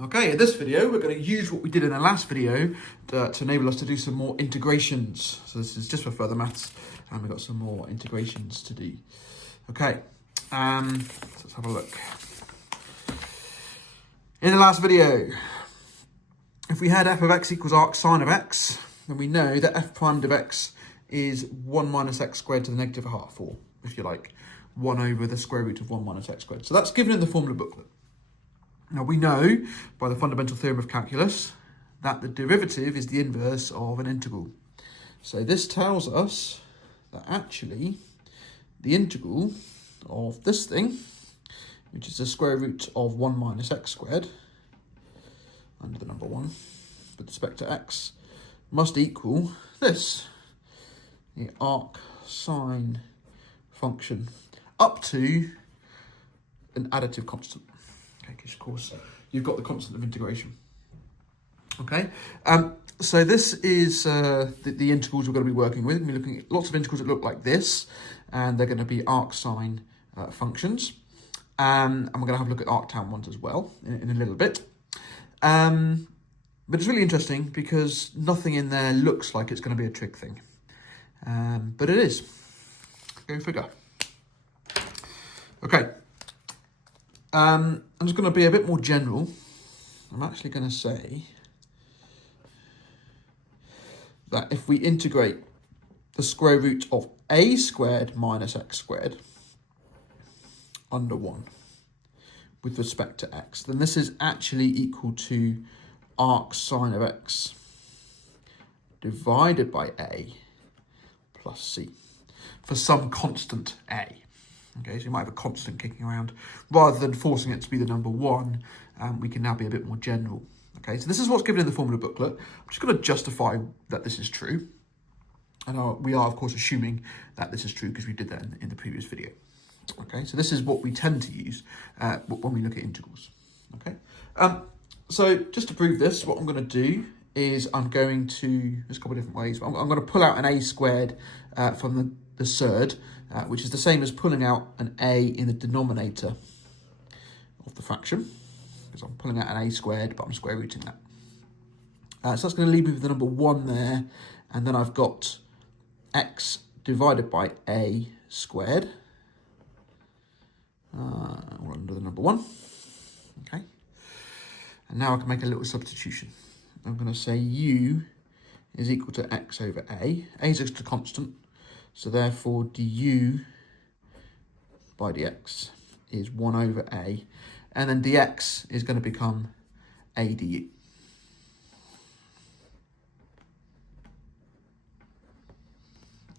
Okay, in this video, we're going to use what we did in the last video to enable us to do some more integrations. So this is just for further maths, and we've got some more integrations to do. Okay, so let's have a look. In the last video, if we had f of x equals arc sine of x, then we know that f prime of x is 1 minus x squared to the negative half, or if you like, 1 over the square root of 1 minus x squared. So that's given in the formula booklet. Now we know by the fundamental theorem of calculus that the derivative is the inverse of an integral. So this tells us that actually the integral of this thing, which is the square root of 1 minus x squared, under the number 1, with respect to x, must equal this, the arc sine function, up to an additive constant. Okay, because of course you've got the constant of integration. Okay, so this is the integrals we're going to be working with. We're looking at lots of integrals that look like this, and they're going to be arc sine functions. And we're going to have a look at arctan ones as well in a little bit. But it's really interesting because nothing in there looks like it's going to be a trig thing. But it is. Go figure. Okay. I'm just going to be a bit more general. I'm actually going to say that if we integrate the square root of a squared minus x squared under 1 with respect to x, then this is actually equal to arc sine of x divided by a plus c for some constant a. Okay, so you might have a constant kicking around. Rather than forcing it to be the number 1, we can now be a bit more general. Okay, so this is what's given in the formula booklet. I'm just going to justify that this is true. And we are, of course, assuming that this is true because we did that in the previous video. Okay, so this is what we tend to use when we look at integrals. Okay, so just to prove this, what I'm going to do is I'm going to, there's a couple of different ways. I'm going to pull out an a squared from the surd, which is the same as pulling out an a in the denominator of the fraction, because I'm pulling out an a squared, but I'm square rooting that. So that's going to leave me with the number 1 there, and then I've got x divided by a squared, all under the number 1. Okay, and now I can make a little substitution. I'm going to say u is equal to x over a. A is just a constant, so therefore du by dx is 1 over a, and then dx is going to become a du.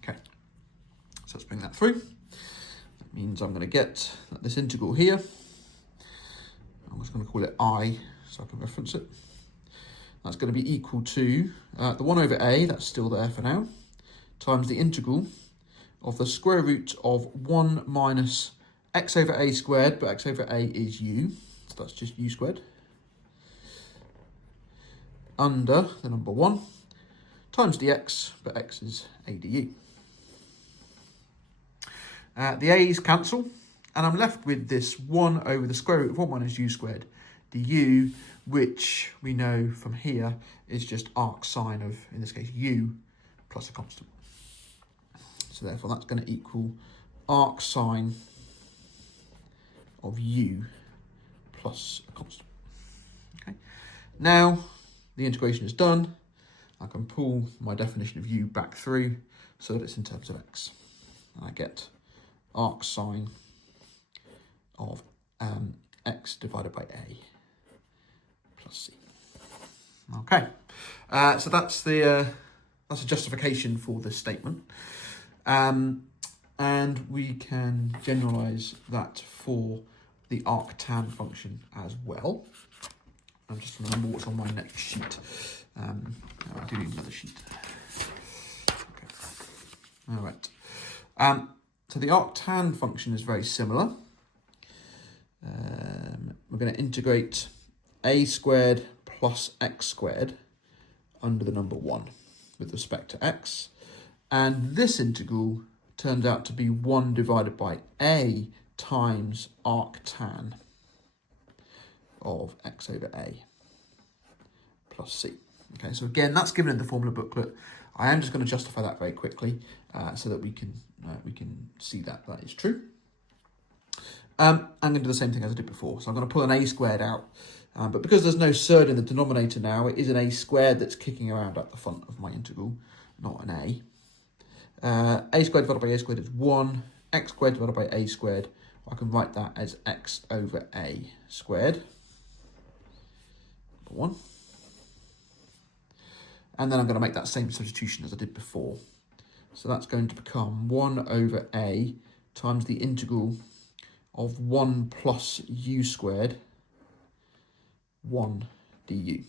Okay, so let's bring that through. That means I'm going to get this integral here. I'm just going to call it I, so I can reference it. That's going to be equal to the 1 over a, that's still there for now, times the integral of the square root of 1 minus x over a squared, but x over a is u, so that's just u squared, under the number 1, times dx, but x is a du. The a's cancel, and I'm left with this 1 over the square root of 1 minus u squared du, which we know from here is just arc sine of, in this case, u plus a constant. So therefore that's going to equal arc sine of u plus a constant. Okay. Now the integration is done. I can pull my definition of u back through so that it's in terms of x. And I get arc sine of x divided by a plus c. Okay, so that's a justification for this statement, and we can generalize that for the arctan function as well. I'm just remember what's on my next sheet. I do need another sheet. Okay. All right. So the arctan function is very similar. We're going to integrate a squared plus x squared under the number 1 with respect to x. And this integral turns out to be 1 divided by a times arctan of x over a plus c. Okay, so again, that's given in the formula booklet. I am just going to justify that very quickly so that we can see that that is true. I'm going to do the same thing as I did before. So I'm going to pull an a squared out. But because there's no surd in the denominator now, it is an a squared that's kicking around at the front of my integral, not an a. A squared divided by a squared is 1. X squared divided by a squared, I can write that as x over a squared. 1. And then I'm going to make that same substitution as I did before. So that's going to become 1 over a times the integral of 1 plus u squared 1 du.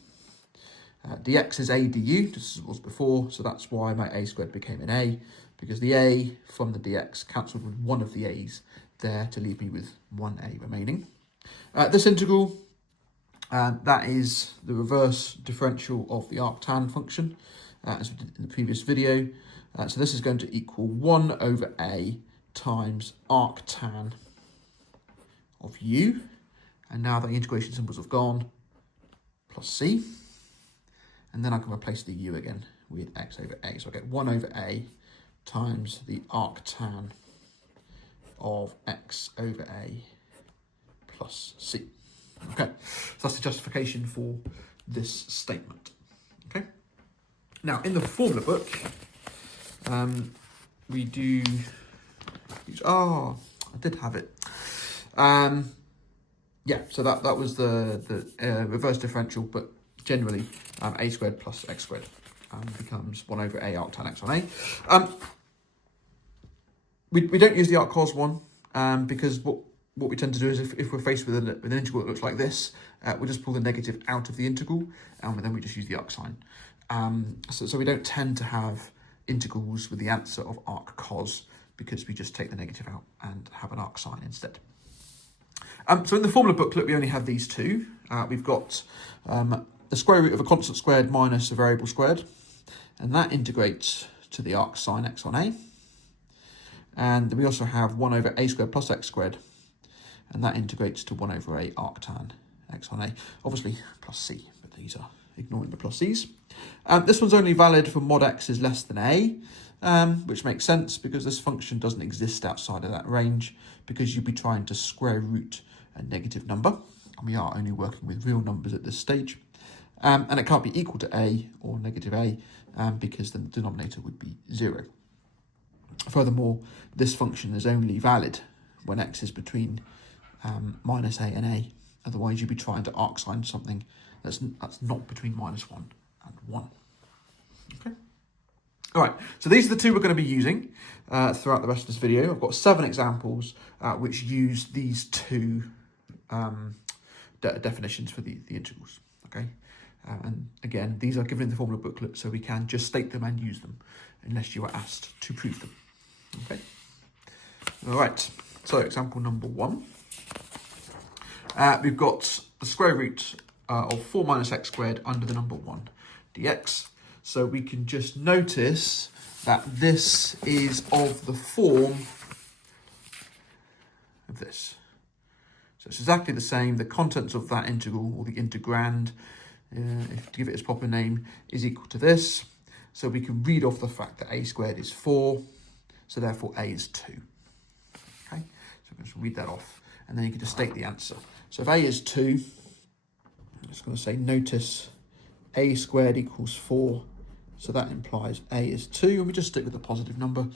Dx is a du, just as it was before, so that's why my a squared became an a, because the a from the dx cancelled with one of the a's there to leave me with 1a remaining. This integral, that is the reverse differential of the arctan function, as we did in the previous video. So this is going to equal 1 over a times arctan of u, and now the integration symbols have gone, plus c, and then I can replace the u again with x over a. So I get 1 over a times the arctan of x over a plus c. Okay, so that's the justification for this statement. Okay, now in the formula book, we do use, I did have it. Yeah, so that was the reverse differential, but generally a squared plus x squared becomes 1 over a arctan x on a. We don't use the arccos one because what we tend to do is if we're faced with an integral that looks like this, we just pull the negative out of the integral, and then we just use the arc sign. So we don't tend to have integrals with the answer of arccos because we just take the negative out and have an arc sign instead. So in the formula booklet, we only have these two. We've got the square root of a constant squared minus a variable squared, and that integrates to the arc sine x on a. And we also have 1 over a squared plus x squared, and that integrates to 1 over a arctan x on a. Obviously plus c, but these are ignoring the plus c's. This one's only valid for mod x is less than a, which makes sense because this function doesn't exist outside of that range, because you'd be trying to square root a negative number, and we are only working with real numbers at this stage. And it can't be equal to a or negative a, because then the denominator would be 0. Furthermore, this function is only valid when x is between minus a and a. Otherwise, you'd be trying to arc sign something that's not between -1 and 1. Okay. All right, so these are the two we're going to be using throughout the rest of this video. I've got 7 examples which use these two definitions for the integrals. Okay, and again, these are given in the formula booklet, so we can just state them and use them unless you are asked to prove them. Okay. All right. So example number 1. We've got the square root of 4 minus x squared under the number 1 dx. So we can just notice that this is of the form of this. So it's exactly the same. The contents of that integral, or the integrand, if to give it its proper name, is equal to this. So we can read off the fact that a squared is 4, so therefore a is 2. Okay, so I'm just read that off, and then you can just state the answer. So if a is 2, I'm just going to say notice a squared equals 4, so that implies a is 2, and we just stick with the positive number.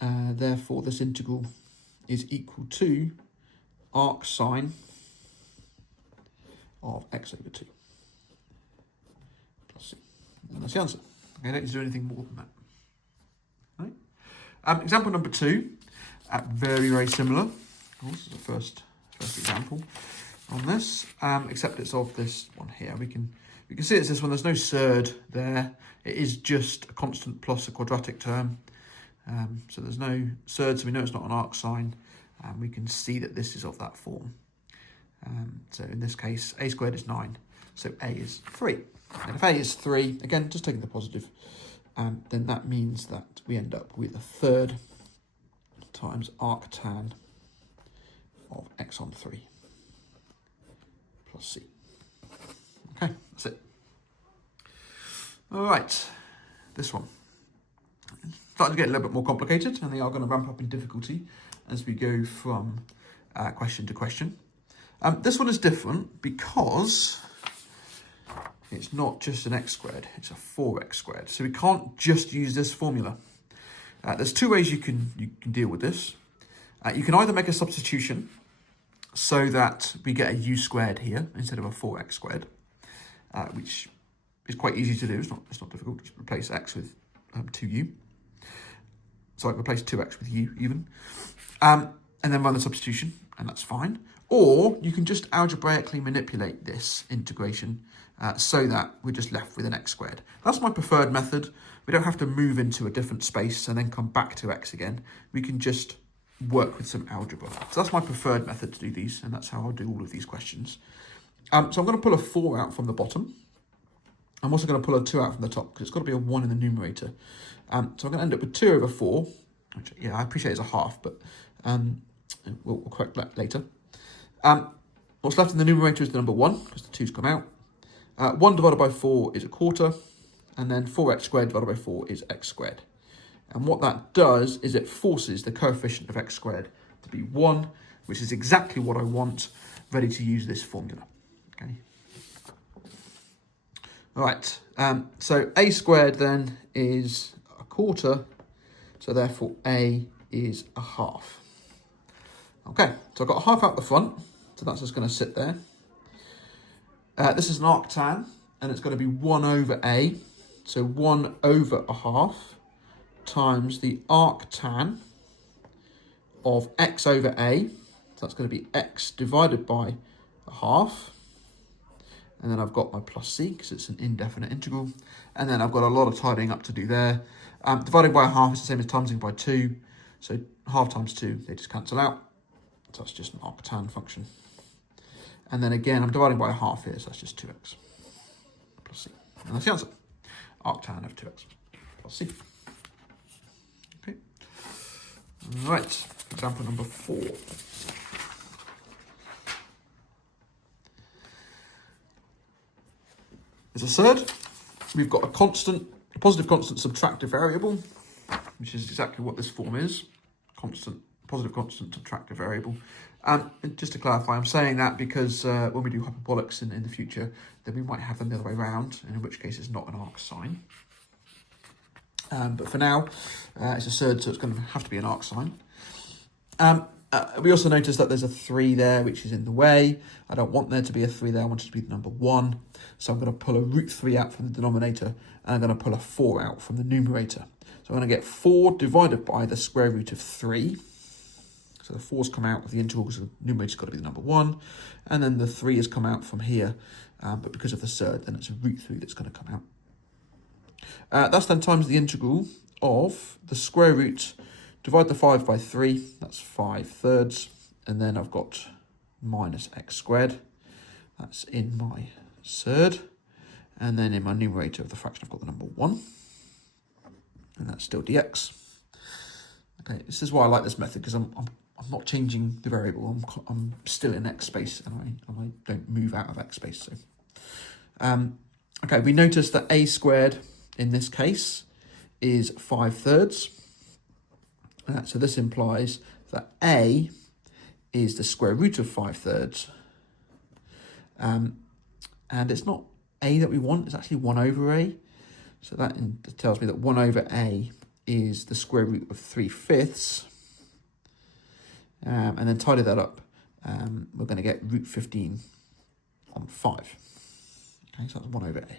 Therefore, this integral is equal to arc sine of x over 2 plus c. And that's the answer. Okay, I don't need to do anything more than that. Right. Example number 2, very, very similar. This is the first example on this, except it's of this one here. We can see it's this one. There's no surd there. It is just a constant plus a quadratic term. So there's no surd, so we know it's not an arc sine. We can see that this is of that form. So in this case, a squared is 9, so a is 3. And if a is 3, again, just taking the positive, then that means that we end up with a third times arctan of x on 3. plus c. Okay, that's it. All right, this one. Starting to get a little bit more complicated, and they are going to ramp up in difficulty as we go from question to question. This one is different because it's not just an x squared, it's a 4x squared. So we can't just use this formula. There's two ways you can deal with this. You can either make a substitution so that we get a u squared here instead of a 4x squared, which is quite easy to do. It's not difficult. Just replace x with 2u. So I replace 2x with u even, and then run the substitution, and that's fine. Or you can just algebraically manipulate this integration so that we're just left with an x squared. That's my preferred method. We don't have to move into a different space and then come back to x again. We can just work with some algebra. So that's my preferred method to do these, and that's how I'll do all of these questions. So I'm going to pull a 4 out from the bottom. I'm also going to pull a 2 out from the top because it's got to be a 1 in the numerator. So I'm going to end up with 2 over 4, which, yeah, I appreciate it's a half, but we'll correct that later. What's left in the numerator is the number 1, because the 2's come out. 1 divided by 4 is a quarter, and then 4x squared divided by 4 is x squared. And what that does is it forces the coefficient of x squared to be 1, which is exactly what I want, ready to use this formula. Okay. All right, so a squared then is a quarter, so therefore a is a half. Okay, so I've got a half out the front, so that's just going to sit there. This is an arctan, and it's going to be 1 over a, so 1 over a half times the arctan of x over a, so that's going to be x divided by a half. And then I've got my plus c, because it's an indefinite integral. And then I've got a lot of tidying up to do there. Dividing by a half is the same as timesing by 2. So half times 2, they just cancel out. So that's just an arctan function. And then again, I'm dividing by a half here, so that's just 2x plus c. And that's the answer. Arctan of 2x plus c. Okay. All right, example number 4. As I said, we've got a positive constant subtractive variable, which is exactly what this form is, positive constant subtractive variable. And just to clarify, I'm saying that because when we do hyperbolics in the future, then we might have them the other way around, and in which case it's not an arc sine. But for now, it's a surd, so it's going to have to be an arc sine. We also notice that there's a 3 there, which is in the way. I don't want there to be a 3 there. I want it to be the number 1. So I'm going to pull a root 3 out from the denominator, and I'm going to pull a 4 out from the numerator. So I'm going to get 4 divided by the square root of 3. So the 4's come out of the integral because the numerator's got to be the number 1. And then the 3 has come out from here. But because of the surd, then it's a root 3 that's going to come out. That's then times the integral of the square root. Divide the 5 by 3, that's 5/3, and then I've got minus x squared, that's in my surd, and then in my numerator of the fraction I've got the number 1, and that's still dx. Okay, this is why I like this method, because I'm not changing the variable, I'm still in x space, and I don't move out of x space. So, okay, we notice that a squared in this case is 5/3. So this implies that a is the square root of 5/3. And it's not a that we want, it's actually 1 over a. So that tells me that 1 over a is the square root of 3/5. And then tidy that up, we're going to get root 15 on 5. Okay, so that's 1 over a.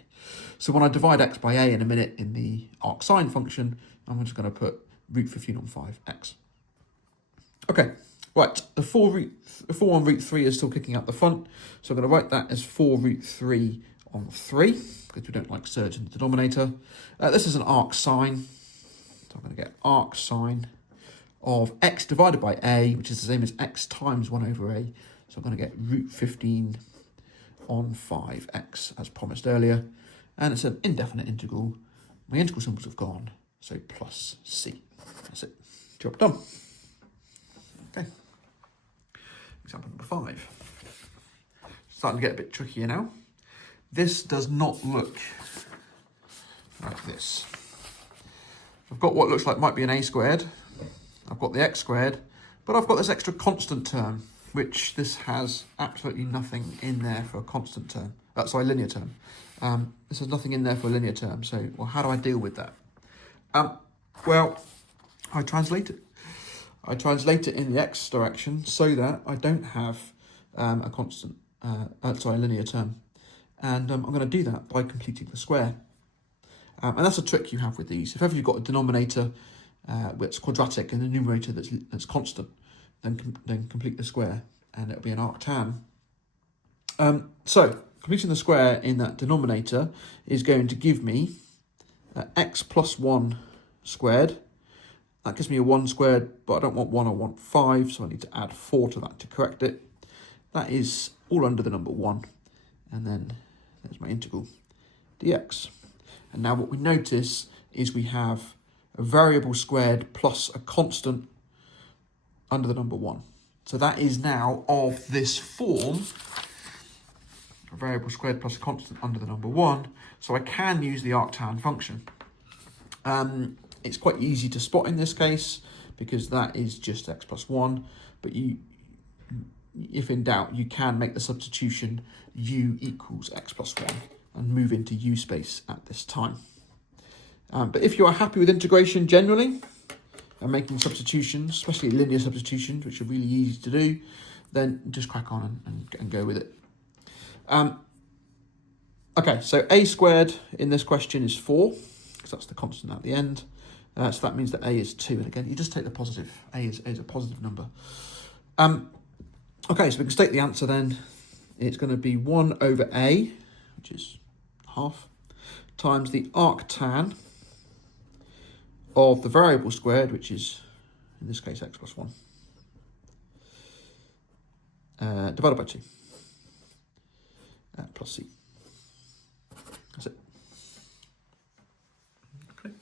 So when I divide x by a in a minute in the arc sine function, I'm just going to put root 15 on 5x. Okay, right, the 4 on root 3 is still kicking out the front, so I'm going to write that as 4 root 3 on 3, because we don't like surge in the denominator. This is an arc sine, so I'm going to get arc sine of x divided by a, which is the same as x times 1 over a, so I'm going to get root 15 on 5x, as promised earlier, and it's an indefinite integral. My integral symbols have gone, so plus c. That's it. Job done. Okay. Example number 5. starting to get a bit trickier now. This does not look like this. I've got what looks like might be an a squared. I've got the x squared, but I've got this extra constant term, which this has absolutely nothing in there for a constant term. Sorry, linear term. This has nothing in there for a linear term. So, well, how do I deal with that? Well, I translate it. I translate it in the x direction so that I don't have a constant, a linear term. And I'm going to do that by completing the square. And that's a trick you have with these. If ever you've got a denominator that's quadratic and a numerator that's constant, then complete the square and it'll be an arctan. So completing the square in that denominator is going to give me x plus 1 squared. That gives me a 1 squared, but I don't want 1, I want 5, so I need to add 4 to that to correct it. That is all under the number 1. And then there's my integral dx. And now what we notice is we have a variable squared plus a constant under the number 1. So that is now of this form, a variable squared plus a constant under the number 1. So I can use the arctan function. It's quite easy to spot in this case because that is just x plus 1. But if in doubt, you can make the substitution u equals x plus 1 and move into u space at this time. But if you are happy with integration generally and making substitutions, especially linear substitutions, which are really easy to do, then just crack on and go with it. Okay, so a squared in this question is 4, because that's the constant at the end. So that means that a is 2. And again, you just take the positive. A is a positive number. Okay, so we can state the answer then. It's going to be 1 over a, which is half, times the arctan of the variable squared, which is, in this case, x plus 1, divided by 2, plus c. That's it. Okay.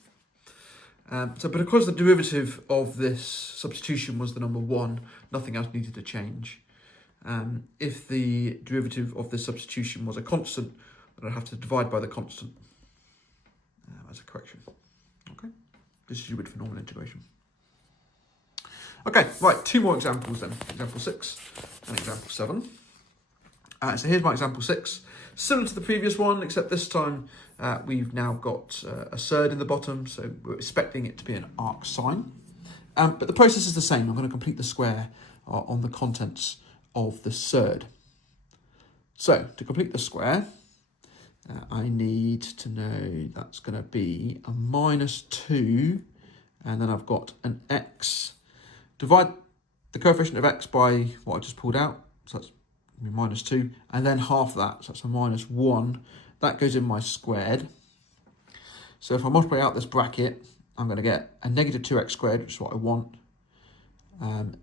So because the derivative of this substitution was the number 1, nothing else needed to change. If the derivative of this substitution was a constant, then I'd have to divide by the constant as a correction. Okay, this is you would for normal integration. Okay, right, 2 more examples then. Example 6 and example 7. So here's my example 6. Similar to the previous one, except this time we've now got a surd in the bottom, so we're expecting it to be an arc sine. But the process is the same. I'm going to complete the square on the contents of the surd. So to complete the square, I need to know that's going to be a minus 2, and then I've got an x. Divide the coefficient of x by what I just pulled out, so that's minus 2, and then half that, so that's a minus 1. That goes in my squared. So if I multiply out this bracket, I'm going to get a negative 2x squared, which is what I want.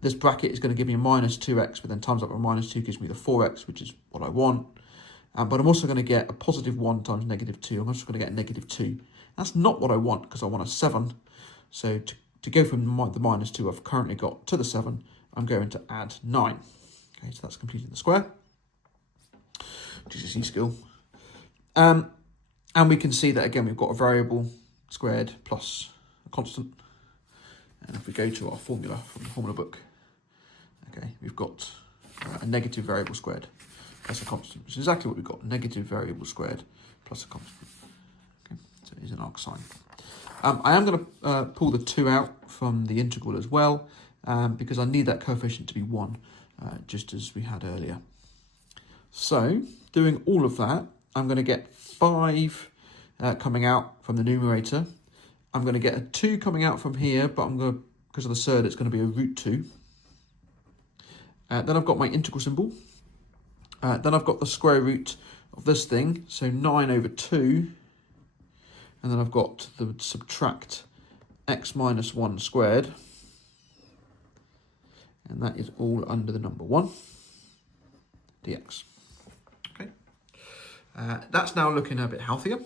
This bracket is going to give me a minus 2x, but then times up by minus 2 gives me the 4x, which is what I want. But I'm also going to get a positive 1 times negative 2. I'm also going to get a negative 2. That's not what I want, because I want a 7. So to go from the minus 2 I've currently got to the 7, I'm going to add 9. Okay, so that's completing the square, which is a C skill. And we can see that, again, we've got a variable squared plus a constant. And if we go to our formula from the formula book, okay, we've got a negative variable squared plus a constant, which is exactly what we've got, negative variable squared plus a constant. Okay, so it is an arc sine. I am going to pull the 2 out from the integral as well, because I need that coefficient to be 1, just as we had earlier. So, doing all of that, I'm going to get 5 coming out from the numerator. I'm going to get a 2 coming out from here, but I'm going to, because of the surd, it's going to be a root 2. Then I've got my integral symbol. Then I've got the square root of this thing, so 9 over 2. And then I've got the subtract x minus 1 squared. And that is all under the number 1 dx. Okay. That's now looking a bit healthier.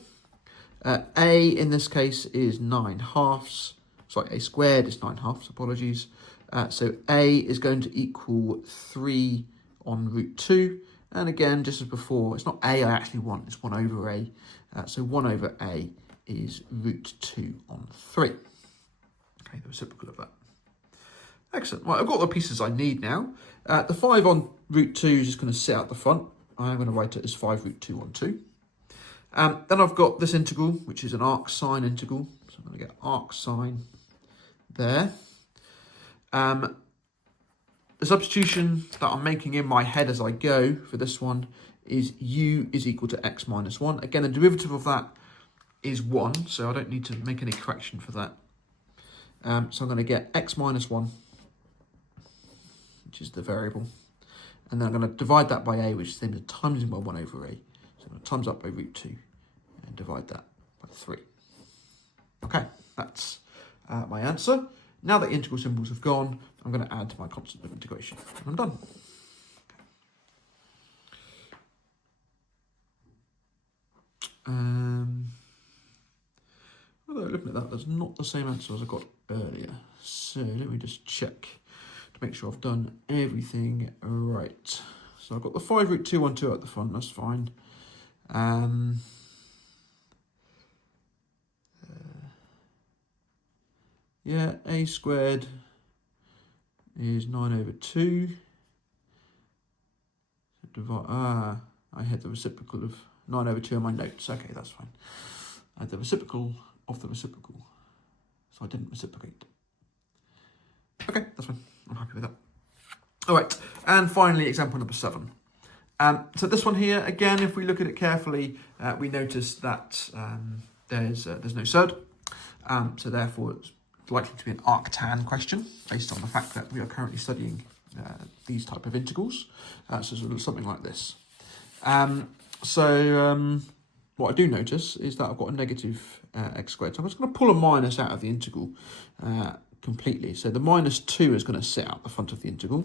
A in this case is 9 halves. Sorry, a squared is 9 halves, apologies. So a is going to equal 3 on root 2. And again, just as before, it's not a I actually want, it's 1 over a. So 1 over a is root 2 on 3. Okay, the reciprocal of that. Excellent. Right, I've got the pieces I need now. The 5 on root 2 is just going to sit out the front. I'm going to write it as 5 root 2 on 2. Then I've got this integral, which is an arc sine integral. So I'm going to get arc sine there. The substitution that I'm making in my head as I go for this one is u is equal to x minus 1. Again, the derivative of that is 1, so I don't need to make any correction for that. So I'm going to get x minus 1, which is the variable. And then I'm going to divide that by a, which is the same as times by 1 over a. So I'm going to times up by root 2 and divide that by 3. Okay, that's my answer. Now that the integral symbols have gone, I'm going to add my constant of integration. And I'm done. Although looking at that, that's not the same answer as I got earlier. So let me just check to make sure I've done everything right. So I've got the 5 root 2 on 2 at the front, that's fine. Yeah, a squared is 9 over 2. I had the reciprocal of 9 over 2 in my notes. Okay, that's fine. I had the reciprocal of the reciprocal, so I didn't reciprocate. Okay, that's fine. I'm happy with that. All right, and finally, example number 7. So this one here, again, if we look at it carefully, we notice that there's no surd. So therefore, it's likely to be an arctan question based on the fact that we are currently studying these type of integrals. So sort of something like this. What I do notice is that I've got a negative x squared. So I'm just going to pull a minus out of the integral completely. So the minus 2 is going to sit out the front of the integral.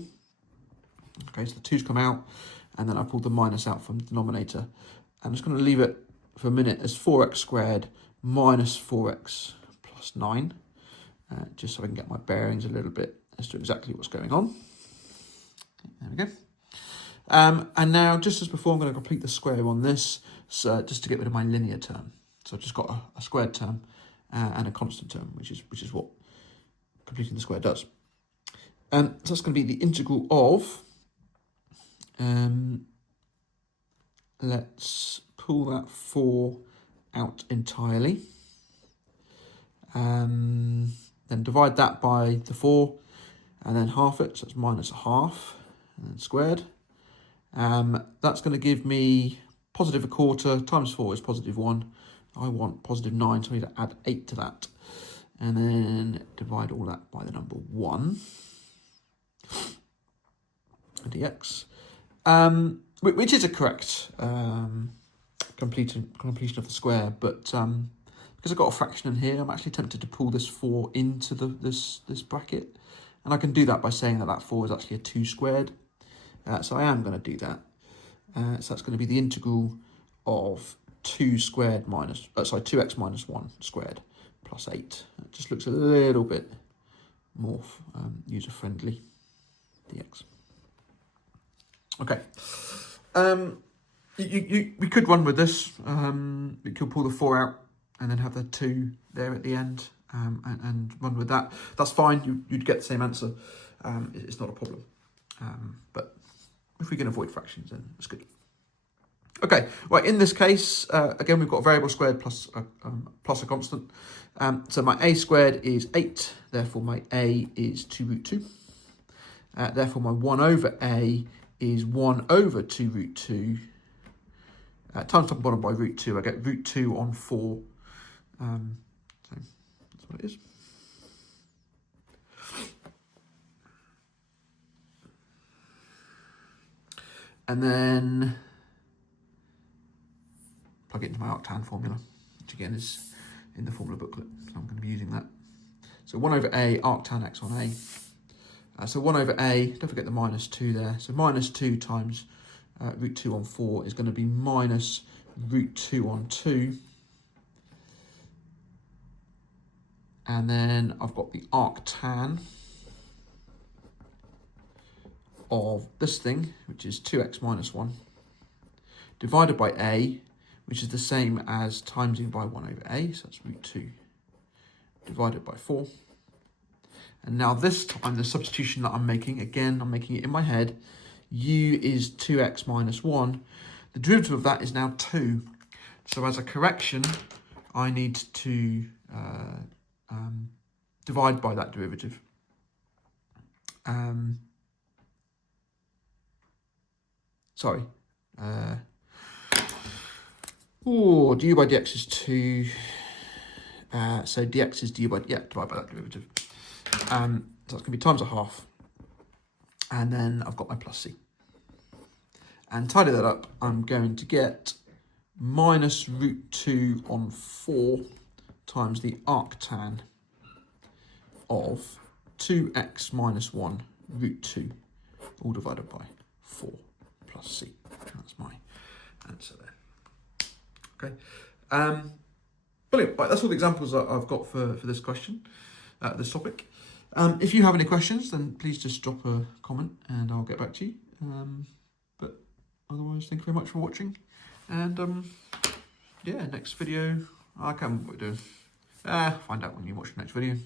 Okay, so the 2's come out, and then I pulled the minus out from the denominator. I'm just going to leave it for a minute as 4x squared minus 4x plus 9, just so I can get my bearings a little bit as to exactly what's going on. There we go. And now, just as before, I'm going to complete the square on this, so just to get rid of my linear term. So I've just got a squared term and a constant term, which is what completing the square does. So that's going to be the integral of, let's pull that 4 out entirely. Then divide that by the 4, and then half it, so it's minus a half, and then squared. That's going to give me positive a quarter times 4 is positive 1. I want positive 9, so I need to add 8 to that. And then divide all that by the number 1. dx. Which is a correct completion of the square, but because I've got a fraction in here, I'm actually tempted to pull this 4 into this bracket. And I can do that by saying that 4 is actually a 2 squared. So I am going to do that. So that's going to be the integral of 2x minus 1 squared plus 8. It just looks a little bit more user-friendly, dx. Okay. We could run with this. We could pull the 4 out and then have the 2 there at the end and run with that. That's fine. You'd get the same answer. It's not a problem. But if we can avoid fractions, then it's good. Okay, right, in this case, again, we've got a variable squared plus a constant. So my a squared is 8, therefore my a is 2 root 2. Therefore my 1 over a is 1 over 2 root 2. Times top and bottom by root 2, I get root 2 on 4. So that's what it is. And then plug it into my arctan formula, which again is in the formula booklet, so I'm going to be using that. So 1 over a, arctan x on a. So 1 over a, don't forget the minus 2 there. So minus 2 times root 2 on 4 is going to be minus root 2 on 2. And then I've got the arctan of this thing, which is 2x minus 1 divided by a, which is the same as timesing by 1 over a, so that's root 2 divided by 4. And now this time, the substitution that I'm making, again, I'm making it in my head, u is 2x minus 1. The derivative of that is now 2. So as a correction, I need to divide by that derivative. Du by dx is 2. So dx is du by, divide by that derivative. So that's going to be times a half. And then I've got my plus c. And tidy that up, I'm going to get minus root 2 on 4 times the arctan of 2x minus 1 root 2, all divided by 4 plus c. That's my answer there. Okay. Brilliant. Right, that's all the examples that I've got for this question, this topic. If you have any questions, then please just drop a comment and I'll get back to you. But otherwise, thank you very much for watching. And yeah, next video, I can't remember what we're doing. Find out when you watch the next video.